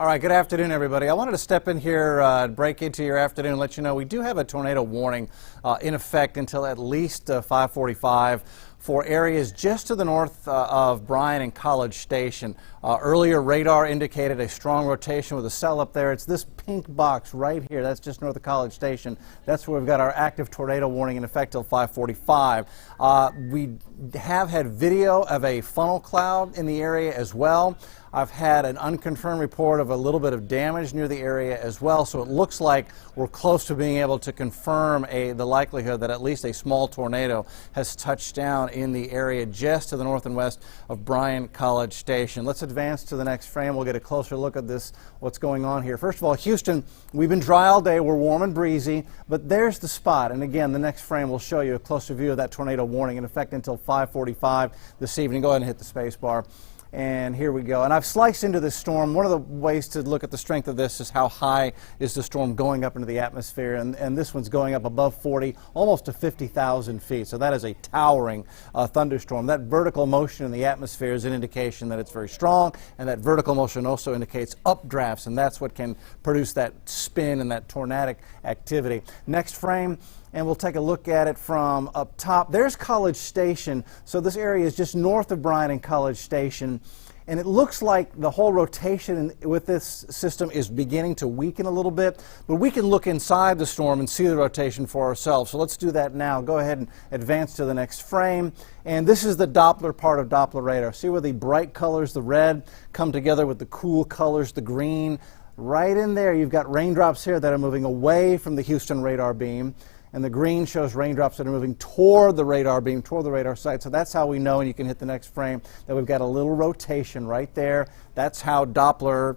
All right, good afternoon, everybody. I wanted to step in here, break into your afternoon, and let you know we do have a tornado warning in effect until at least 5:45 for areas just to the north of Bryan and College Station. Earlier radar indicated a strong rotation with a cell up there. It's this pink box right here. That's just north of College Station. That's where we've got our active tornado warning in effect till 5:45. We have had video of a funnel cloud in the area as well. I've had an unconfirmed report of a little bit of damage near the area as well, so it looks like we're close to being able to confirm the likelihood that at least a small tornado has touched down in the area just to the north and west of Bryan College Station. Let's advance to the next frame. We'll get a closer look at this, what's going on here. First of all, Houston, we've been dry all day. We're warm and breezy, but there's the spot. And again, the next frame will show you a closer view of that tornado warning in effect until 5:45 this evening. Go ahead and hit the space bar. And here we go. And I've sliced into this storm. One of the ways to look at the strength of this is how high is the storm going up into the atmosphere. And this one's going up above 40, almost to 50,000 feet. So that is a towering thunderstorm. That vertical motion in the atmosphere is an indication that it's very strong. And that vertical motion also indicates updrafts. And that's what can produce that spin and that tornadic activity. Next frame. And we'll take a look at it from up top. There's College Station. So this area is just north of Bryan and College Station. And it looks like the whole rotation with this system is beginning to weaken a little bit. But we can look inside the storm and see the rotation for ourselves. So let's do that now. Go ahead and advance to the next frame. And this is the Doppler part of Doppler radar. See where the bright colors, the red, come together with the cool colors, the green. Right in there, you've got raindrops here that are moving away from the Houston radar beam. And the green shows raindrops that are moving toward the radar beam, toward the radar site. So that's how we know, and you can hit the next frame, that we've got a little rotation right there. That's how Doppler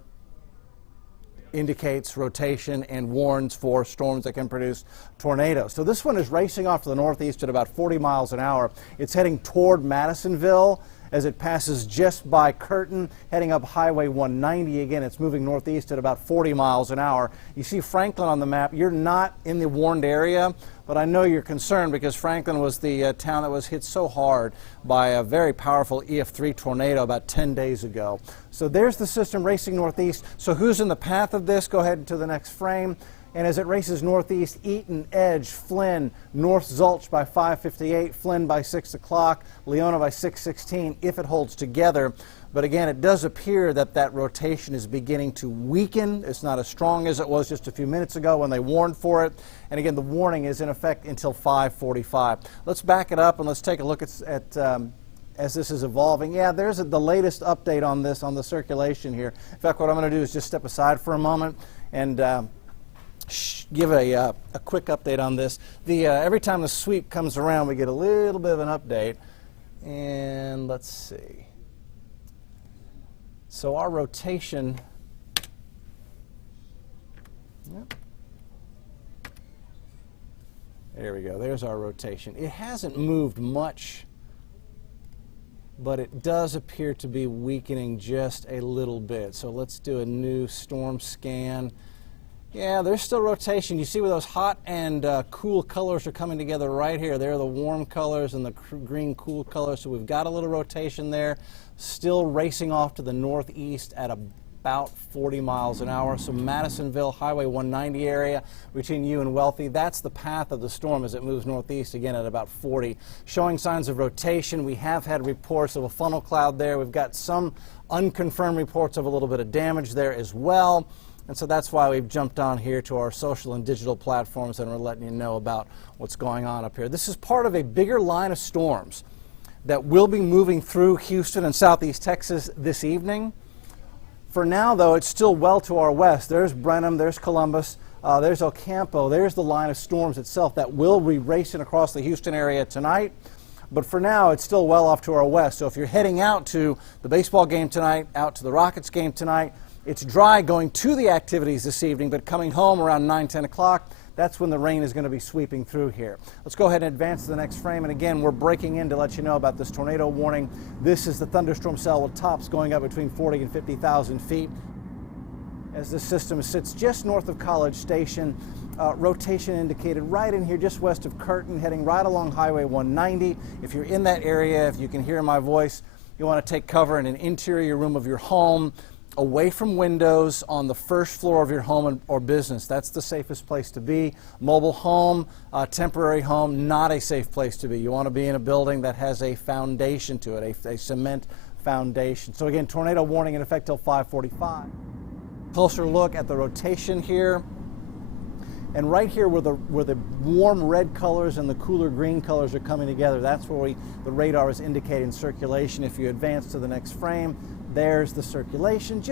indicates rotation and warns for storms that can produce tornadoes. So this one is racing off to the northeast at about 40 miles an hour. It's heading toward Madisonville as it passes just by Curtin, heading up Highway 190. Again, it's moving northeast at about 40 miles an hour. You see Franklin on the map. You're not in the warned area, but I know you're concerned because Franklin was the town that was hit so hard by a very powerful EF3 tornado about 10 days ago. So there's the system racing northeast. So who's in the path of this? Go ahead to the next frame. And as it races northeast, Eaton, Edge, Flynn, North Zulch by 5:58, Flynn by 6 o'clock, Leona by 6:16 if it holds together. But again, it does appear that that rotation is beginning to weaken. It's not as strong as it was just a few minutes ago when they warned for it. And again, the warning is in effect until 5:45. Let's back it up and let's take a look at as this is evolving. Yeah, there's the latest update on this, on the circulation here. In fact, what I'm going to do is just step aside for a moment and give a quick update on this. Every time the sweep comes around, we get a little bit of an update. And let's see. So our rotation, yep. There we go. There's our rotation. It hasn't moved much, but it does appear to be weakening just a little bit. So let's do a new storm scan. Yeah, there's still rotation. You see where those hot and cool colors are coming together right here. There are the warm colors and the green cool colors. So we've got a little rotation there. Still racing off to the northeast at about 40 miles an hour. So Madisonville, Highway 190 area between you and Wealthy, that's the path of the storm as it moves northeast again at about 40. Showing signs of rotation. We have had reports of a funnel cloud there. We've got some unconfirmed reports of a little bit of damage there as well. And so that's why we've jumped on here to our social and digital platforms and we're letting you know about what's going on up here. This is part of a bigger line of storms that will be moving through Houston and southeast Texas this evening. For now, though, it's still well to our west. There's Brenham, there's Columbus, there's Ocampo, there's the line of storms itself that will be racing across the Houston area tonight. But for now, it's still well off to our west. So if you're heading out to the baseball game tonight, out to the Rockets game tonight, it's dry going to the activities this evening, but coming home around 9, 10 o'clock, that's when the rain is going to be sweeping through here. Let's go ahead and advance to the next frame. And again, we're breaking in to let you know about this tornado warning. This is the thunderstorm cell with tops going up between 40 and 50,000 feet. As this system sits just north of College Station, rotation indicated right in here just west of Curtin, heading right along Highway 190. If you're in that area, if you can hear my voice, you want to take cover in an interior room of your home. away from windows on the first floor of your home or business. That's the safest place to be. Mobile home, temporary home, not a safe place to be. You want to be in a building that has a foundation to it, a cement foundation. So again, tornado warning in effect till 5:45. Closer look at the rotation here. And right here where the warm red colors and the cooler green colors are coming together, that's where the radar is indicating circulation. If you advance to the next frame, there's the circulation.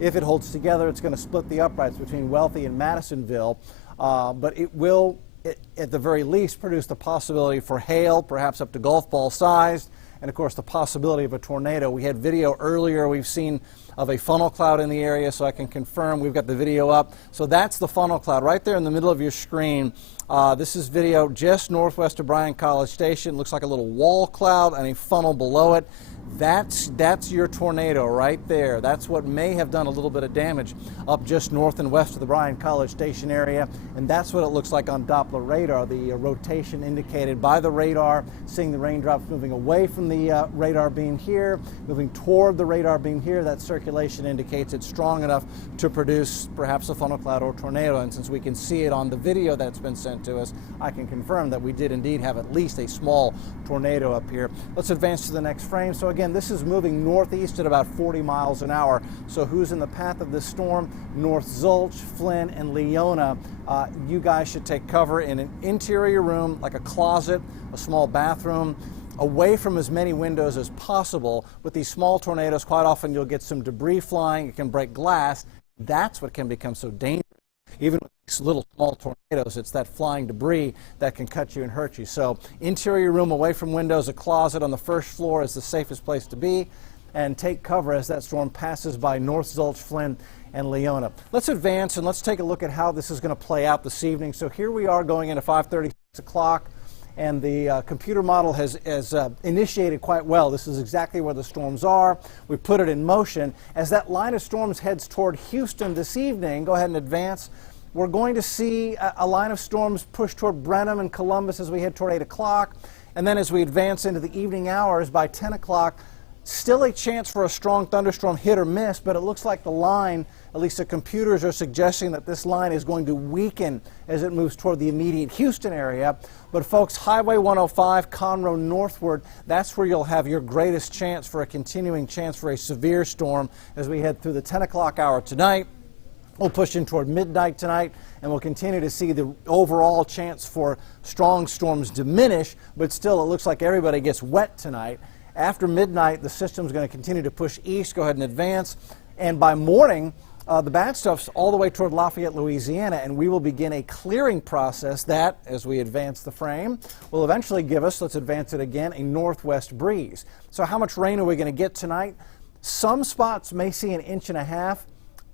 If it holds together, it's going to split the uprights between Wealthy and Madisonville, but it will, at the very least, produce the possibility for hail, perhaps up to golf ball size, and of course the possibility of a tornado. We had video earlier we've seen of a funnel cloud in the area, so I can confirm we've got the video up. So that's the funnel cloud right there in the middle of your screen. This is video just northwest of Bryan College Station. Looks like a little wall cloud and a funnel below it. That's your tornado right there. That's what may have done a little bit of damage up just north and west of the Bryan College Station area, and that's what it looks like on Doppler radar. The rotation indicated by the radar, seeing the raindrops moving away from the radar beam here, moving toward the radar beam here. That circulation indicates it's strong enough to produce perhaps a funnel cloud or tornado, and since we can see it on the video that's been sent to us, I can confirm that we did indeed have at least a small tornado up here. Let's advance to the next frame. So again, this is moving northeast at about 40 miles an hour. So who's in the path of this storm? North Zulch, Flynn, and Leona. You guys should take cover in an interior room, like a closet, a small bathroom, away from as many windows as possible. With these small tornadoes, quite often you'll get some debris flying. It can break glass. That's what can become so dangerous. Even with these little small tornadoes, it's that flying debris that can cut you and hurt you. So interior room away from windows, a closet on the first floor is the safest place to be, and take cover as that storm passes by North Zulch, Flynn, and Leona. Let's advance and let's take a look at how this is going to play out this evening. So here we are going into 5:36 o'clock, and the computer model has initiated quite well. This is exactly where the storms are. We put it in motion. As that line of storms heads toward Houston this evening, go ahead and advance. We're going to see a line of storms push toward Brenham and Columbus as we head toward 8 o'clock. And then as we advance into the evening hours by 10 o'clock, still a chance for a strong thunderstorm hit or miss, but it looks like the line, at least the computers are suggesting that this line is going to weaken as it moves toward the immediate Houston area. But folks, Highway 105, Conroe northward, that's where you'll have your greatest chance for a continuing chance for a severe storm as we head through the 10 o'clock hour tonight. We'll push in toward midnight tonight, and we'll continue to see the overall chance for strong storms diminish, but still it looks like everybody gets wet tonight. After midnight, the system's going to continue to push east. Go ahead and advance. And by morning, the bad stuff's all the way toward Lafayette, Louisiana, and we will begin a clearing process that, as we advance the frame, will eventually give us, let's advance it again, a northwest breeze. So how much rain are we going to get tonight? Some spots may see 1.5 inches.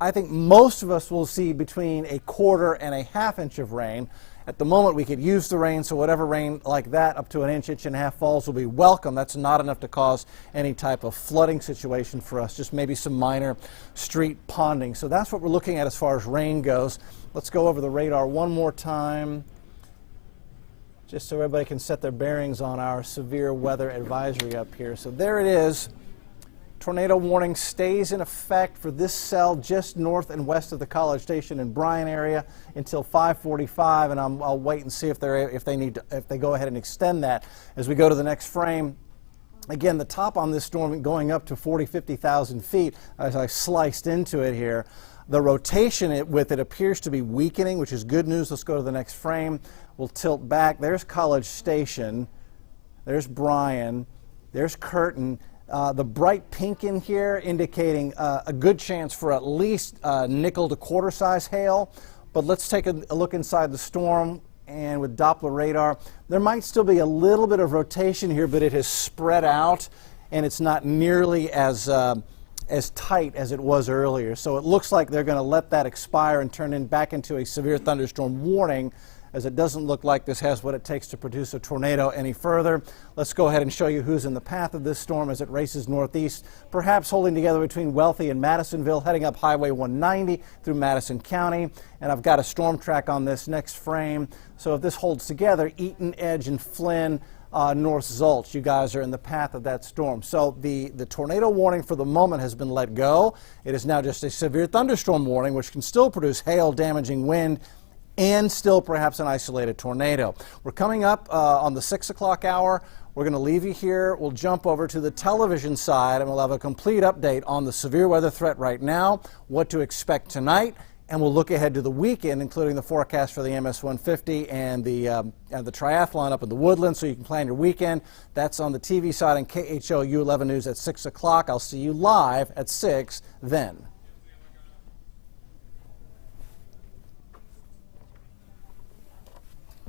I think most of us will see between 1/4 and 1/2 inch of rain. At the moment, we could use the rain, so whatever rain like that, up to 1 inch, 1.5 inches falls, will be welcome. That's not enough to cause any type of flooding situation for us, just maybe some minor street ponding. So that's what we're looking at as far as rain goes. Let's go over the radar one more time, just so everybody can set their bearings on our severe weather advisory up here. So there it is. Tornado warning stays in effect for this cell just north and west of the College Station and Bryan area until 5:45, and I'll wait and see if they go ahead and extend that as we go to the next frame. Again, the top on this storm going up to 50,000 feet as I sliced into it here. The rotation with it appears to be weakening, which is good news. Let's go to the next frame. We'll tilt back. There's College Station. There's Bryan. There's Curtin. The bright pink in here indicating a good chance for at least nickel to quarter size hail. But let's take a look inside the storm, and with Doppler radar, there might still be a little bit of rotation here, but it has spread out, and it's not nearly as tight as it was earlier. So it looks like they're going to let that expire and turn back into a severe thunderstorm warning, as it doesn't look like this has what it takes to produce a tornado any further. Let's go ahead and show you who's in the path of this storm as it races northeast, perhaps holding together between Wealthy and Madisonville, heading up Highway 190 through Madison County. And I've got a storm track on this next frame. So if this holds together, Eaton, Edge, and Flynn North Zulch. You guys are in the path of that storm. So the tornado warning for the moment has been let go. It is now just a severe thunderstorm warning, which can still produce hail, damaging wind, and still perhaps an isolated tornado. We're coming up on the 6 o'clock hour. We're going to leave you here. We'll jump over to the television side, and we'll have a complete update on the severe weather threat right now, what to expect tonight, and we'll look ahead to the weekend, including the forecast for the MS-150 and the triathlon up in the Woodlands, so you can plan your weekend. That's on the TV side on KHOU 11 News at 6 o'clock. I'll see you live at 6 then.